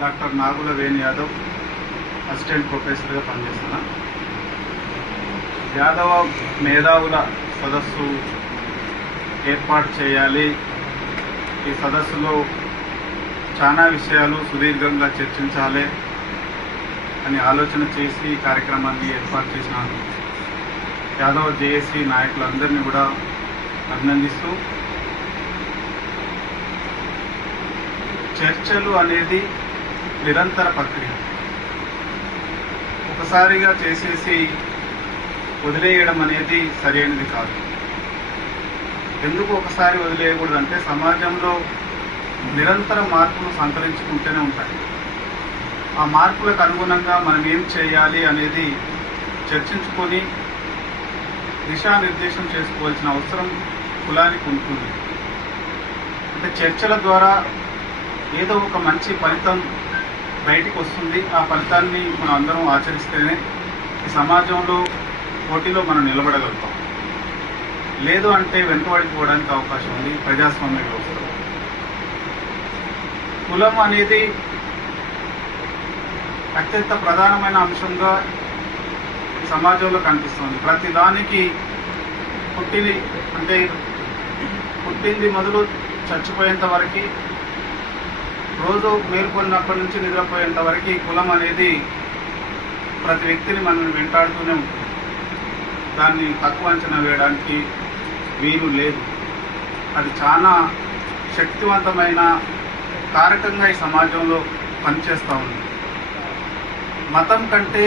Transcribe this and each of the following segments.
Doctor నాగుల Venu Yadav, assistant ప్రొఫెసర్గా పనిచేస్తున్నా. యాదవ మేధావుల సదస్సు ఏర్పాటు చేయాలి, ఈ సదస్సులో చాలా విషయాలు సుదీర్ఘంగా చర్చించాలి అని ఆలోచన చేసి ఈ కార్యక్రమాన్ని ఏర్పాటు చేసినాను. యాదవ జేఏసీ నాయకులందరినీ కూడా అభినందిస్తూ, చర్చలు అనేది నిరంతర ప్రక్రియ. ఒకసారిగా చేసేసి వదిలేయడం అనేది సరైనది కాదు. ఎందుకు ఒకసారి వదిలేయకూడదంటే సమాజంలో నిరంతర మార్పులు సంతరించుకుంటూనే ఉంటాయి. ఆ మార్పులకు అనుగుణంగా మనం ఏం చేయాలి అనేది చర్చించుకొని దిశానిర్దేశం చేసుకోవాల్సిన అవసరం కులానికి ఉంటుంది. అంటే చర్చల ద్వారా ఏదో ఒక మంచి ఫలితం బయటికి వస్తుంది. ఆ ఫలితాన్ని మనం అందరం ఆచరిస్తేనే ఈ సమాజంలో పోటీలో మనం నిలబడగలుగుతాం. లేదు అంటే వెనుకబడిపోవడానికి అవకాశం ఉంది ప్రజాస్వామ్య వ్యవస్థలో. కులం అనేది అత్యంత ప్రధానమైన అంశంగా సమాజంలో కనిపిస్తుంది. ప్రతి దానికి పుట్టింది మొదలు చచ్చిపోయేంత వరకు, రోజు మేల్కొన్నప్పటి నుంచి నిద్రపోయేంత వరకు కులం అనేది ప్రతి వ్యక్తిని మనం వెంటాడుతూనే ఉంటుంది. దాన్ని తక్కువ అంచనా వేయడానికి వీలు లేదు. అది చాలా శక్తివంతమైన కారకంగా ఈ సమాజంలో పనిచేస్తూ ఉంది. మతం కంటే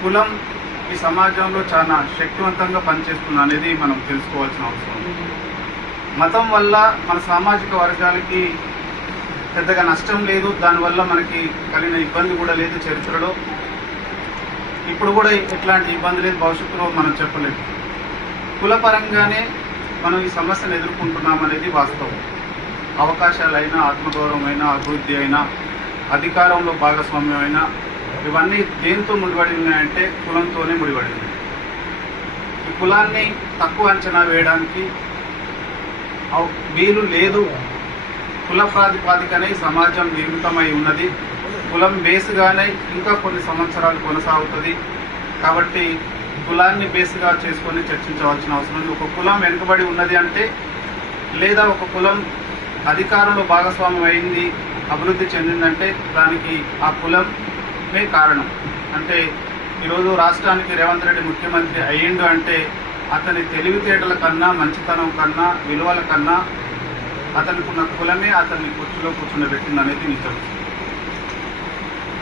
కులం ఈ సమాజంలో చాలా శక్తివంతంగా పనిచేస్తుంది అనేది మనం తెలుసుకోవాల్సిన అవసరం ఉంది. మతం వల్ల మన సామాజిక వర్గాలకి పెద్దగా నష్టం లేదు, దానివల్ల మనకి కలిగిన ఇబ్బంది కూడా లేదు చరిత్రలో. ఇప్పుడు కూడా ఎట్లాంటి ఇబ్బంది లేదు, భవిష్యత్తులో మనం చెప్పలేదు. కులపరంగానే మనం ఈ సమస్యను ఎదుర్కొంటున్నాం అనేది వాస్తవం. అవకాశాలైనా, ఆత్మగౌరవమైనా, అభివృద్ధి అయినా, అధికారంలో భాగస్వామ్యం అయినా, ఇవన్నీ దేంతో ముడిపడి ఉన్నాయంటే కులంతోనే ముడిపడి ఉన్నాయి. ఈ కులాన్ని తక్కువ అంచనా వేయడానికి వీలు లేదు. కుల ప్రాతిపాదికనే సమాజం నిర్మితమై ఉన్నది. కులం బేస్గానే ఇంకా కొన్ని సంవత్సరాలు కొనసాగుతుంది. కాబట్టి కులాన్ని బేస్గా చేసుకొని చర్చించవలసిన అవసరం ఉంది. ఒక కులం వెనుకబడి ఉన్నది అంటే, లేదా ఒక కులం అధికారంలో భాగస్వామ్యం అయింది, అభివృద్ధి చెందిందంటే దానికి ఆ కులమే కారణం. అంటే ఈరోజు రాష్ట్రానికి రేవంత్ రెడ్డి ముఖ్యమంత్రి అయ్యిండు అంటే అతని తెలివితేటల కన్నా, మంచితనం కన్నా, విలువల కన్నా అతనికి ఉన్న కులమే అతన్ని కుర్చీలో కూర్చుండబెట్టింది అనేది నిజం.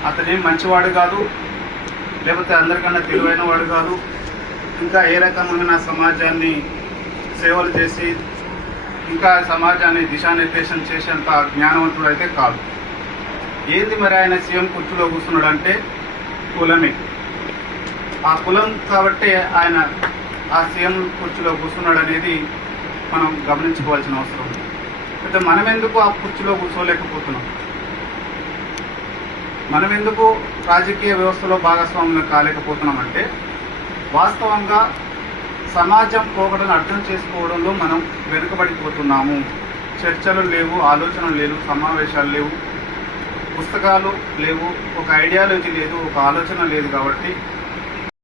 అతనేం మంచివాడు కాదు, లేకపోతే అందరికన్నా తెలివైన వాడు కాదు, ఇంకా ఏ రకమైన సమాజాన్ని సేవలు చేసి ఇంకా సమాజాన్ని దిశానిర్దేశం చేసేంత జ్ఞానవంతుడు అయితే కాదు. ఏంది మరి ఆయన సీఎం కుర్చీలో కూర్చున్నాడు అంటే కులమే. ఆ కులం కాబట్టి ఆయన ఆ సీఎం కుర్చీలో కూర్చున్నాడు అనేది మనం గమనించుకోవాల్సిన అవసరం ఉంది. అయితే మనం ఎందుకు ఆ కుర్చీలో కూర్చోలేకపోతున్నాం? మనం ఎందుకు రాజకీయ వ్యవస్థలో భాగస్వామ్యం కాలేకపోతున్నాం అంటే, వాస్తవంగా సమాజం పోకడను అర్థం చేసుకోవడంలో మనం వెనుకబడిపోతున్నాము. చర్చలు లేవు, ఆలోచనలు లేవు, సమావేశాలు లేవు, పుస్తకాలు లేవు, ఒక ఐడియాలజీ లేదు, ఒక ఆలోచన లేదు. కాబట్టి